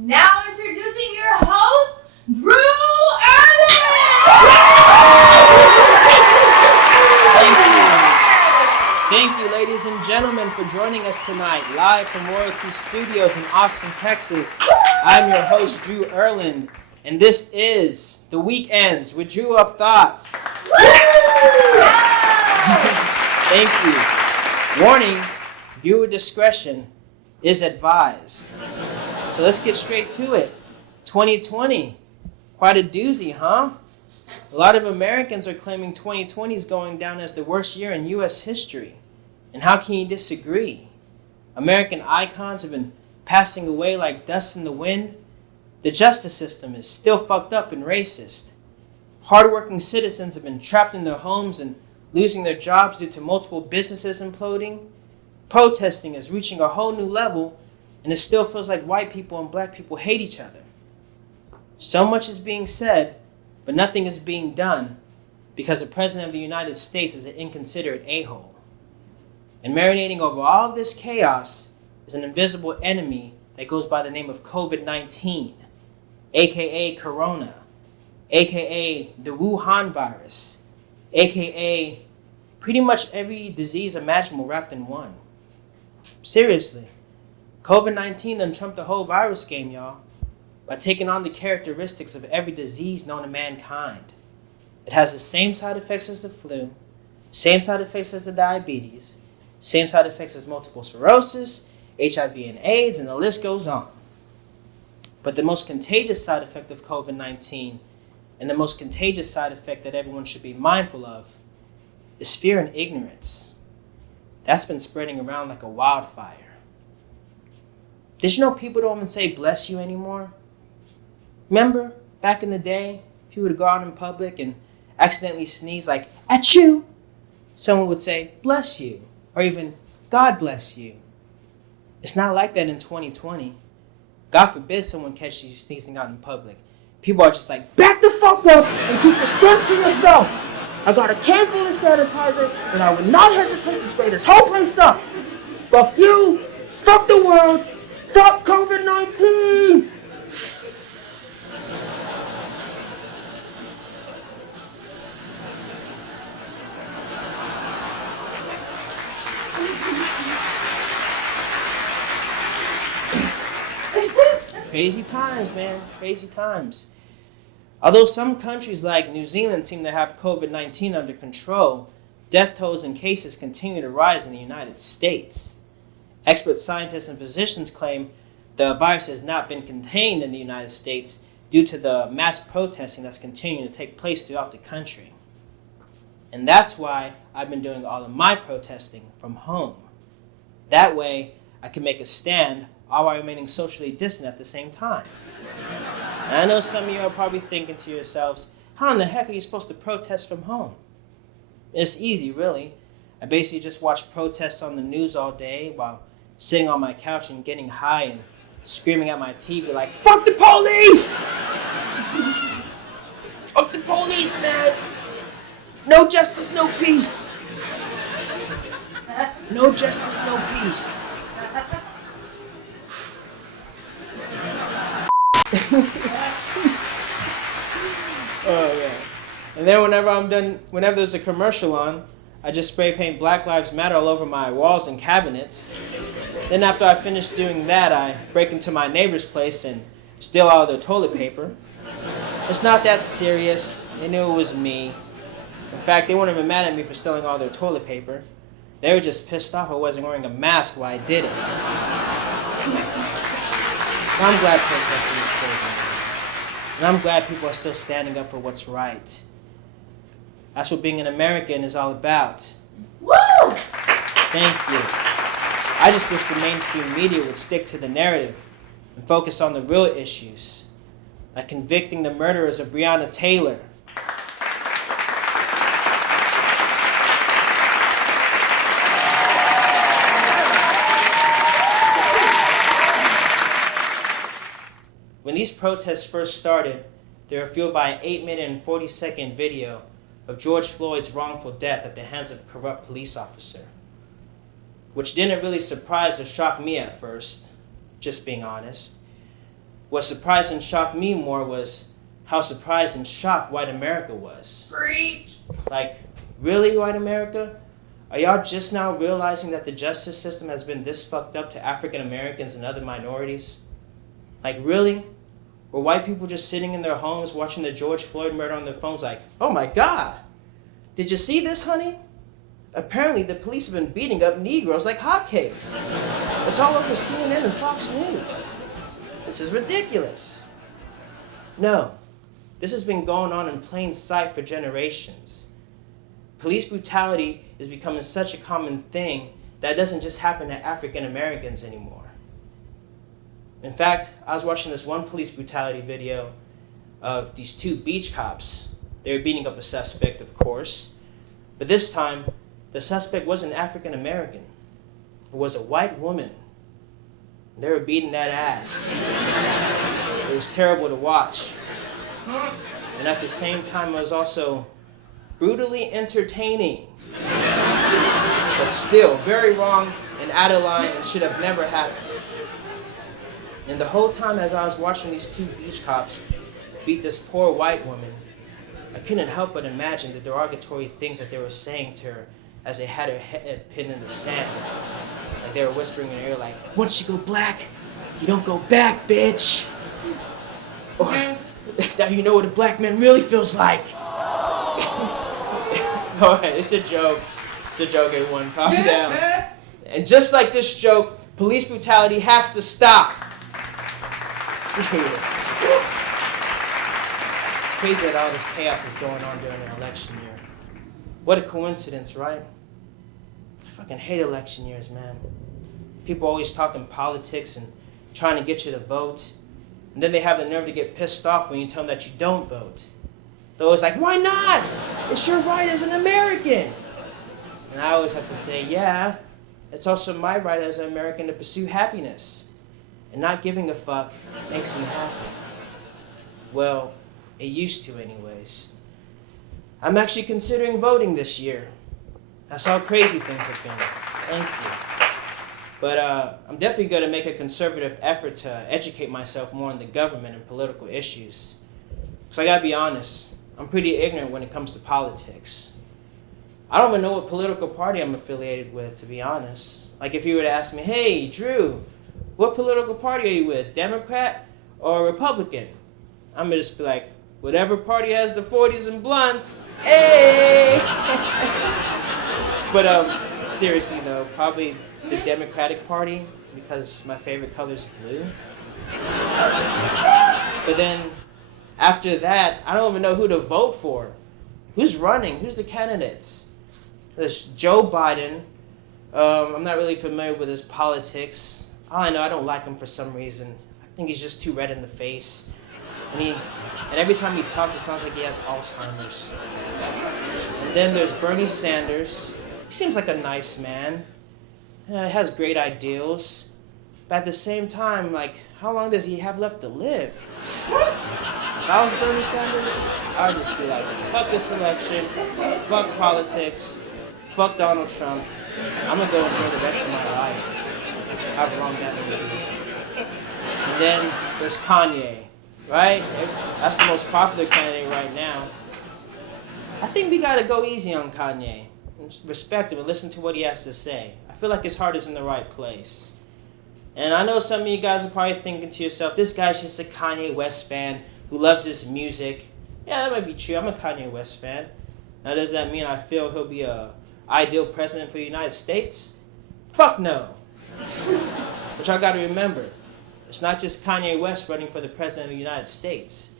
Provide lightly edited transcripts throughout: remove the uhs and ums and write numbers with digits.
Now introducing your host, Drew Erlind! Thank you, ladies and gentlemen, for joining us tonight, live from Royalties Studios in Austin, Texas. I'm your host, Drew Erlind, and this is the WeekEnds with DrewUpThoughts. Thank you. Warning, viewer discretion is advised. So let's get straight to it. 2020, quite a doozy, huh? A lot of Americans are claiming 2020 is going down as the worst year in U.S. history. And how can you disagree? American icons have been passing away like dust in the wind. The justice system is still fucked up and racist. Hardworking citizens have been trapped in their homes and losing their jobs due to multiple businesses imploding. Protesting is reaching a whole new level, and it still feels like white people and black people hate each other. So much is being said, but nothing is being done because the President of the United States is an inconsiderate a-hole. And marinating over all of this chaos is an invisible enemy that goes by the name of COVID-19, aka Corona, aka the Wuhan virus, aka pretty much every disease imaginable wrapped in one. Seriously, COVID-19 done trumped the whole virus game, y'all, by taking on the characteristics of every disease known to mankind. It has the same side effects as the flu, same side effects as the diabetes, same side effects as multiple sclerosis, HIV and AIDS, and the list goes on. But the most contagious side effect of COVID-19, and the most contagious side effect that everyone should be mindful of, is fear and ignorance. That's been spreading around like a wildfire. Did you know people don't even say bless you anymore? Remember, back in the day, if you were to go out in public and accidentally sneeze like, achoo, someone would say, bless you, or even, God bless you. It's not like that in 2020. God forbid someone catches you sneezing out in public. People are just like, back the fuck up and keep your scent for yourself. I got a can full of sanitizer, and I would not hesitate to spray this whole place up. Fuck you, fuck the world, fuck COVID-19. Crazy times, man. Crazy times. Although some countries like New Zealand seem to have COVID-19 under control, death tolls and cases continue to rise in the United States. Expert scientists and physicians claim the virus has not been contained in the United States due to the mass protesting that's continuing to take place throughout the country. And that's why I've been doing all of my protesting from home. That way, I can make a stand all while remaining socially distant at the same time. And I know some of you are probably thinking to yourselves, how in the heck are you supposed to protest from home? It's easy, really. I basically just watch protests on the news all day while sitting on my couch and getting high and screaming at my TV like, fuck the police! Fuck the police, man! No justice, no peace! No justice, no peace. Oh yeah. And then whenever there's a commercial on, I just spray paint Black Lives Matter all over my walls and cabinets. Then after I finish doing that, I break into my neighbor's place and steal all of their toilet paper. It's not that serious. They knew it was me. In fact, they weren't even mad at me for stealing all their toilet paper. They were just pissed off I wasn't wearing a mask while I did it. I'm glad protesting is still going on. And I'm glad people are still standing up for what's right. That's what being an American is all about. Woo! Thank you. I just wish the mainstream media would stick to the narrative and focus on the real issues, like convicting the murderers of Breonna Taylor. When these protests first started, they were fueled by an 8-minute and 40-second video of George Floyd's wrongful death at the hands of a corrupt police officer, which didn't really surprise or shock me at first, just being honest. what surprised and shocked me more was how surprised and shocked white America was. Preach. Like, really, white America? Are y'all just now realizing that the justice system has been this fucked up to African Americans and other minorities? Like, really? Were white people just sitting in their homes watching the George Floyd murder on their phones like, oh my God, did you see this, honey? Apparently the police have been beating up Negroes like hotcakes. It's all over CNN and Fox News. This is ridiculous. No, this has been going on in plain sight for generations. Police brutality is becoming such a common thing that it doesn't just happen to African Americans anymore. In fact, I was watching this one police brutality video of these two beach cops. They were beating up a suspect, of course, but this time, the suspect wasn't African American. It was a white woman. They were beating that ass. It was terrible to watch. And at the same time, it was also brutally entertaining. But still, very wrong and out of line and should have never happened. And the whole time as I was watching these two beach cops beat this poor white woman, I couldn't help but imagine the derogatory things that they were saying to her as they had her head pinned in the sand. Like they were whispering in her ear like, once you go black, you don't go back, bitch. Or, now you know what a black man really feels like. Alright, it's a joke. It's a joke, everyone. Calm down. And just like this joke, police brutality has to stop. Serious. It's crazy that all this chaos is going on during an election year. What a coincidence, right? I fucking hate election years, man. People always talking politics and trying to get you to vote. And then they have the nerve to get pissed off when you tell them that you don't vote. They're always like, why not? It's your right as an American. And I always have to say, yeah, it's also my right as an American to pursue happiness. And not giving a fuck makes me happy. Well, it used to anyways. I'm actually considering voting this year. That's how crazy things have been. Thank you. But I'm definitely going to make a conservative effort to educate myself more on the government and political issues. Because I got to be honest, I'm pretty ignorant when it comes to politics. I don't even know what political party I'm affiliated with, to be honest. Like if you were to ask me, hey, Drew, what political party are you with, Democrat or Republican? I'm going to just be like, whatever party has the 40s and blunts, hey! But seriously though, probably the Democratic Party, because my favorite color is blue. But then, after that, I don't even know who to vote for. Who's running? Who's the candidates? There's Joe Biden. I'm not really familiar with his politics. All I know, I don't like him for some reason. I think he's just too red in the face. And every time he talks, it sounds like he has Alzheimer's. And then there's Bernie Sanders. He seems like a nice man. Has great ideals. But at the same time, like, how long does he have left to live? If I was Bernie Sanders, I would just be like, fuck this election, fuck politics, fuck Donald Trump. I'm gonna go enjoy the rest of my life. However long that may be. And then there's Kanye, right? That's the most popular candidate right now. I think we gotta go easy on Kanye. Respect him and listen to what he has to say. I feel like his heart is in the right place. And I know some of you guys are probably thinking to yourself, this guy's just a Kanye West fan who loves his music. Yeah, that might be true. I'm a Kanye West fan. Now, does that mean I feel he'll be an ideal president for the United States? Fuck no. But y'all gotta remember, it's not just Kanye West running for the president of the United States.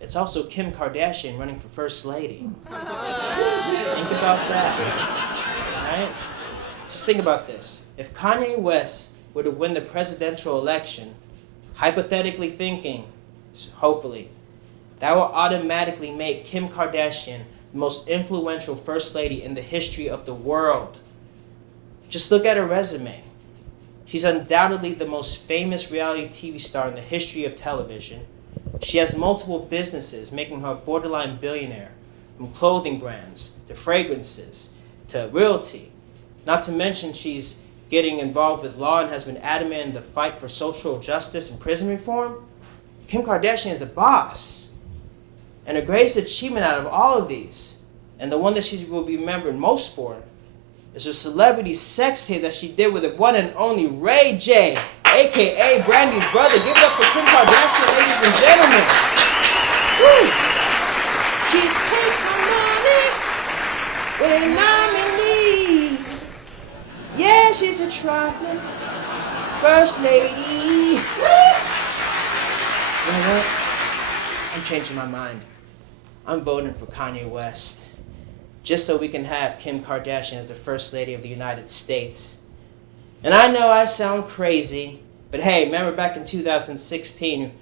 It's also Kim Kardashian running for First Lady. Think about that, right? Just think about this. If Kanye West were to win the presidential election, hypothetically thinking, hopefully, that will automatically make Kim Kardashian the most influential First Lady in the history of the world. Just look at her resume. She's undoubtedly the most famous reality TV star in the history of television. She has multiple businesses, making her a borderline billionaire, from clothing brands to fragrances to realty. Not to mention she's getting involved with law and has been adamant in the fight for social justice and prison reform. Kim Kardashian is a boss. And her greatest achievement out of all of these, and the one that she will be remembered most for, is her celebrity sex tape that she did with the one and only Ray J, a.k.a. Brandy's brother. Give it up for Kim Kardashian, ladies and gentlemen. Woo! She takes my money when I'm in need. Yeah, she's a trifling first lady. You know what? I'm changing my mind. I'm voting for Kanye West. Just so we can have Kim Kardashian as the First Lady of the United States. And I know I sound crazy, but hey, remember back in 2016